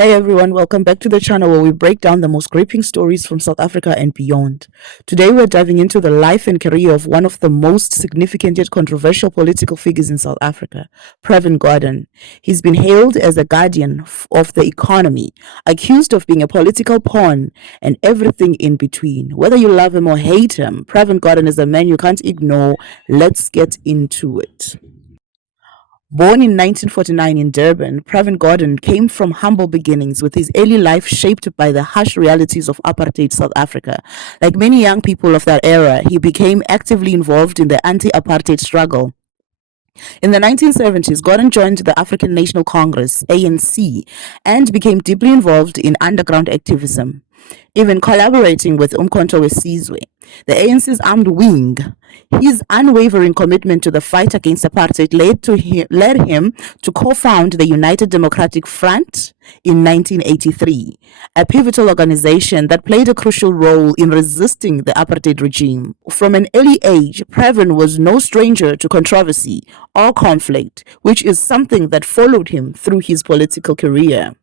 Hey everyone, welcome back to the channel where we break down the most gripping stories from South Africa and beyond. Today we're diving into the life and career of one of the most significant yet controversial political figures in South Africa, Pravin Gordan. He's been hailed as a guardian of the economy, accused of being a political pawn, and everything in between. Whether you love him or hate him, Pravin Gordan is a man you can't ignore. Let's get into it. Born in 1949 in Durban, Pravin Gordan came from humble beginnings with his early life shaped by the harsh realities of apartheid South Africa. Like many young people of that era, he became actively involved in the anti-apartheid struggle. In the 1970s, Gordon joined the African National Congress, ANC, and became deeply involved in underground activism, even collaborating with Umkhonto weSizwe, the ANC's armed wing. His unwavering commitment to the fight against apartheid led him to co-found the United Democratic Front in 1983, a pivotal organization that played a crucial role in resisting the apartheid regime. From an early age, Pravin was no stranger to controversy or conflict, which is something that followed him through his political career.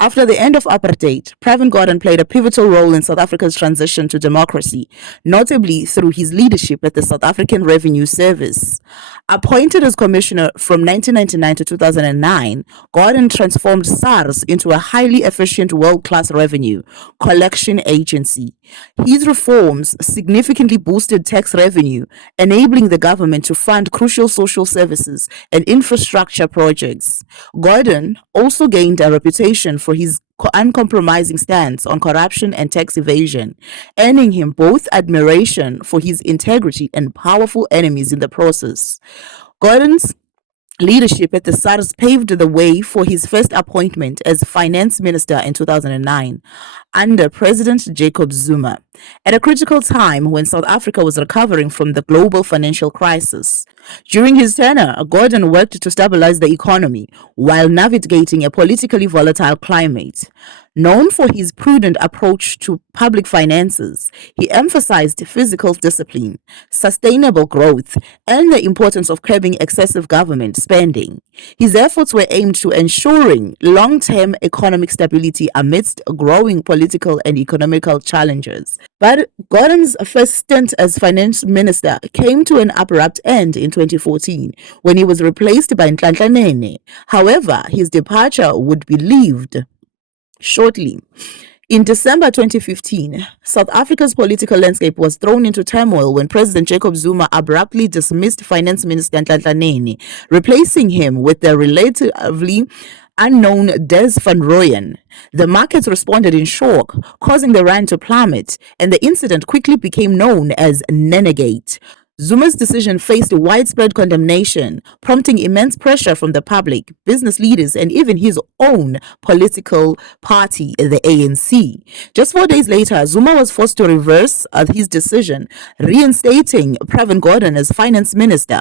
After the end of apartheid, Pravin Gordan played a pivotal role in South Africa's transition to democracy, notably through his leadership at the South African Revenue Service. Appointed as commissioner from 1999 to 2009, Gordan transformed SARS into a highly efficient world-class revenue collection agency. His reforms significantly boosted tax revenue, enabling the government to fund crucial social services and infrastructure projects. Gordan also gained a reputation for his uncompromising stance on corruption and tax evasion, earning him both admiration for his integrity and powerful enemies in the process. Gordan's leadership at the SARS paved the way for his first appointment as finance minister in 2009 under President Jacob Zuma, at a critical time when South Africa was recovering from the global financial crisis. During his tenure, Gordan worked to stabilize the economy while navigating a politically volatile climate. Known for his prudent approach to public finances, he emphasized fiscal discipline, sustainable growth, and the importance of curbing excessive government spending. His efforts were aimed to ensuring long-term economic stability amidst growing political and economical challenges. But Gordon's first stint as finance minister came to an abrupt end in 2014 when he was replaced by Nhlanhla Nene. However, his departure would be relieved shortly. In December 2015, South Africa's political landscape was thrown into turmoil when President Jacob Zuma abruptly dismissed Finance Minister Nhlanhla Nene, replacing him with the relatively unknown Des van Rooyen. The markets responded in shock, causing the rand to plummet, and the incident quickly became known as Nenegate. Zuma's decision faced widespread condemnation, prompting immense pressure from the public, business leaders, and even his own political party, the ANC. Just 4 days later, Zuma was forced to reverse his decision, reinstating Pravin Gordan as finance minister.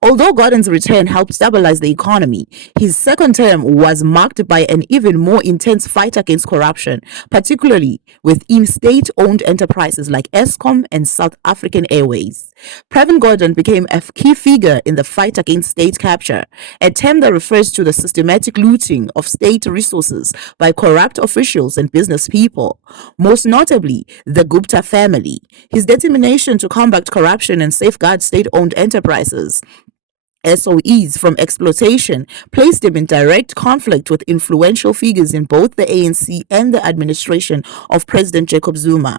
Although Gordan's return helped stabilize the economy, his second term was marked by an even more intense fight against corruption, particularly within state-owned enterprises like Eskom and South African Airways. Pravin Gordan became a key figure in the fight against state capture, a term that refers to the systematic looting of state resources by corrupt officials and business people, most notably the Gupta family. His determination to combat corruption and safeguard state-owned enterprises SOEs from exploitation placed him in direct conflict with influential figures in both the ANC and the administration of President Jacob Zuma.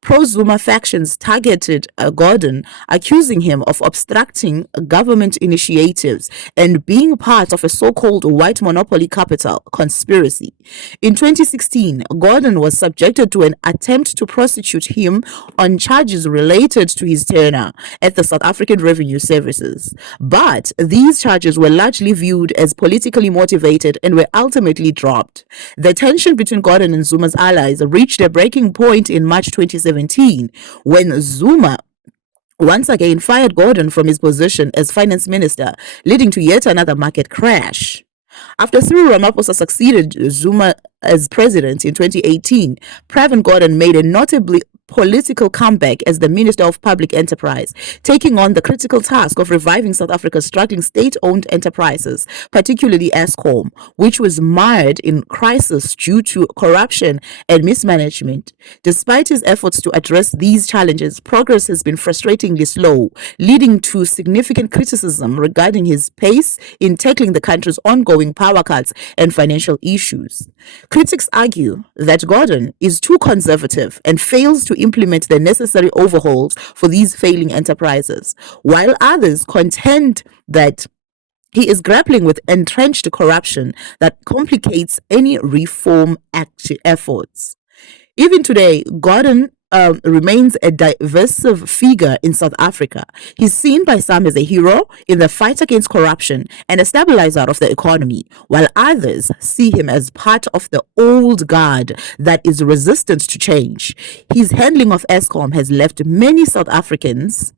Pro-Zuma factions targeted Gordan, accusing him of obstructing government initiatives and being part of a so-called white monopoly capital conspiracy. In 2016, Gordan was subjected to an attempt to prosecute him on charges related to his tenure at the South African Revenue Services. But these charges were largely viewed as politically motivated and were ultimately dropped. The tension between Gordan and Zuma's allies reached a breaking point in March 2017 when Zuma once again fired Gordan from his position as finance minister, leading to yet another market crash. After Cyril Ramaphosa succeeded Zuma as president in 2018, Pravin Gordan made a notably political comeback as the Minister of Public Enterprise, taking on the critical task of reviving South Africa's struggling state-owned enterprises, particularly Eskom, which was mired in crisis due to corruption and mismanagement. Despite his efforts to address these challenges, progress has been frustratingly slow, leading to significant criticism regarding his pace in tackling the country's ongoing power cuts and financial issues. Critics argue that Gordan is too conservative and fails to implement the necessary overhauls for these failing enterprises, while others contend that he is grappling with entrenched corruption that complicates any reform efforts. Even today, Gordan remains a divisive figure in South Africa. He's seen by some as a hero in the fight against corruption and a stabilizer of the economy, while others see him as part of the old guard that is resistant to change. His handling of Eskom has left many South Africans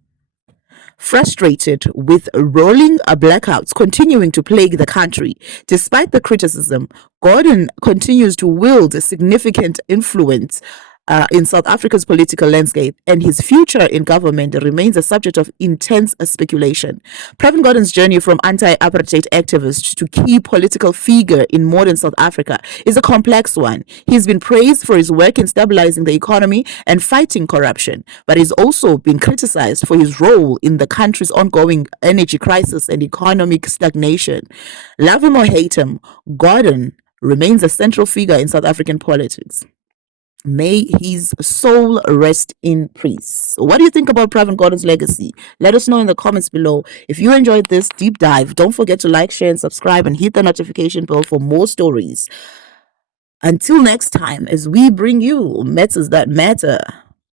frustrated with rolling blackouts continuing to plague the country. Despite the criticism, Gordan continues to wield a significant influence in South Africa's political landscape, and his future in government remains a subject of intense speculation. Pravin Gordan's journey from anti-apartheid activist to key political figure in modern South Africa is a complex one. He's been praised for his work in stabilizing the economy and fighting corruption, but he's also been criticized for his role in the country's ongoing energy crisis and economic stagnation. Love him or hate him, Gordan remains a central figure in South African politics. May his soul rest in peace. What do you think about Pravin Gordan's legacy? Let us know in the comments below. If you enjoyed this deep dive, don't forget to like, share, and subscribe, and hit the notification bell for more stories. Until next time, as we bring you matters that matter.